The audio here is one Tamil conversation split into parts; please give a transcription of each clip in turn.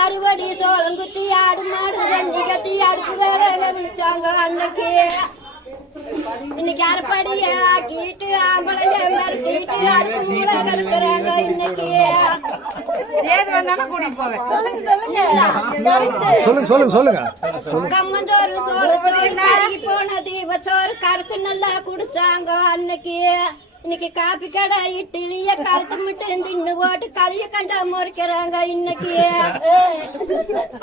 அறுவடி சோளம் குத்தி ஆடு மாடு கஞ்சி கட்டி அடுப்பு வேற விழிச்சாங்க அன்னைக்கு. இன்னைக்கு அரைப்படிய ஆக்கிட்டு ஆம்பளைய மிரட்டிட்டு அடுப்பு கூட கலக்குறாங்க இன்னைக்கு. கம்மஞ்சோறு சோளத்தோறு கருகி போன தீபச்சோறு கரைச்சு நல்லா குடிச்சாங்க அன்னைக்கு. இன்னைக்கு காப்பி கடை இட்லிய கழுத்து மட்டும் தின்னு போட்டு களிய கண்டா முறைக்கிறாங்க இன்னைக்கு.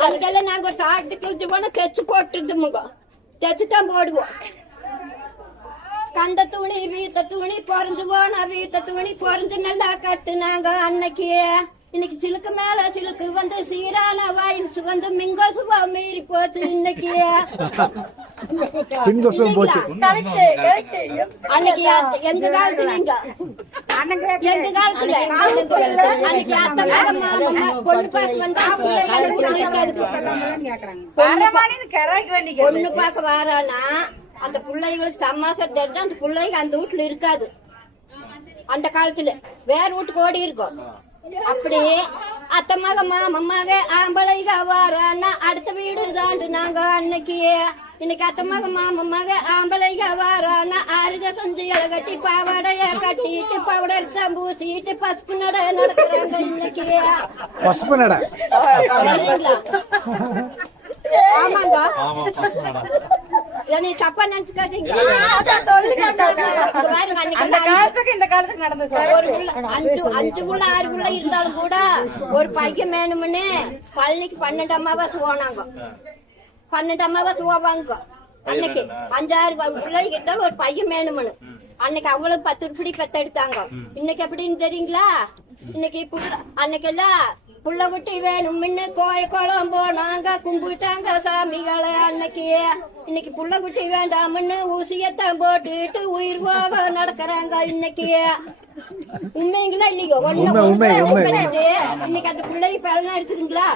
அதுக்கெல்லாம் நாங்க ஒரு சாப்பிட்டு குளிச்சு போனா தைச்சு போட்டுருந்தோமுங்க. தைச்சுதான் போடுவோம். கந்த துணி வீத்த துணி பொறிஞ்சு போனா வீத்த துணி பொறிஞ்சு நல்லா கட்டுனாங்க அன்னைக்கு. இன்னைக்கு சிலுக்கு மேல சிலுக்கு வந்து சீரான வயசு வந்து மிங்கோசுவா மீறி போச்சு இன்னைக்கு. அன்னைக்கு எங்க காலத்துல எங்க காலத்துல அன்னைக்கு அத்தை மாமா பொண்ணு பார்க்க வந்தா பொண்ணு பார்க்க வாரானா அந்த பிள்ளைகளுக்கு சமாசம் தெரிஞ்சு அந்த பிள்ளைங்க அந்த வீட்டுல இருக்காது. அந்த காலத்துல வேற வீட்டுக்கு ஓடி இருக்கும். அப்படி அத்தை மக மாமமாக ஆம்பளைக வாரானா அடுத்த வீடு தாண்டு நாங்க அன்னைக்கு. இன்னைக்கு அத்தை மக மாமமாக ஆம்பளைக வாரானா அருக செஞ்சு கட்டி பாவடைய கட்டிட்டு பவுடர் பூசிட்டு பசுப்பு நட நடக்கிறாங்க இன்னைக்கு. பசுப்பு நட ஆமாங்க. தப்பா நினைச்சுக்காதீங்க. அஞ்சு புள்ள 6 புள்ள இருந்தாலும் கூட ஒரு பையன் வேணும்னு பழனிக்கு 12 அமாவாசை போனாங்க. 12 அமாவாசை போவாங்க. அன்னைக்கு 5-6 பிள்ளைங்க இருந்தாலும் ஒரு பையன் வேணும்னு அன்னைக்கு அவங்களுக்கு 10 உருப்படி பெத்தெடுத்தாங்க. இன்னைக்கு எப்படின்னு தெரியுங்களா? இன்னைக்கு அன்னைக்கு எல்லாம் புள்ள குட்டி வேணும்னு கோயம் போனாங்க கும்பிட்டாங்க சாமிகளை அன்னைக்கு. இன்னைக்கு புள்ள குட்டி வேண்டாம்னு ஊசியத்தான் போட்டுட்டு உயிர் போக நடக்கிறாங்க இன்னைக்கு. உண்மைங்களா இல்லையோ? இன்னைக்கு அந்த பிள்ளைக்கு பலனா இருக்குதுங்களா?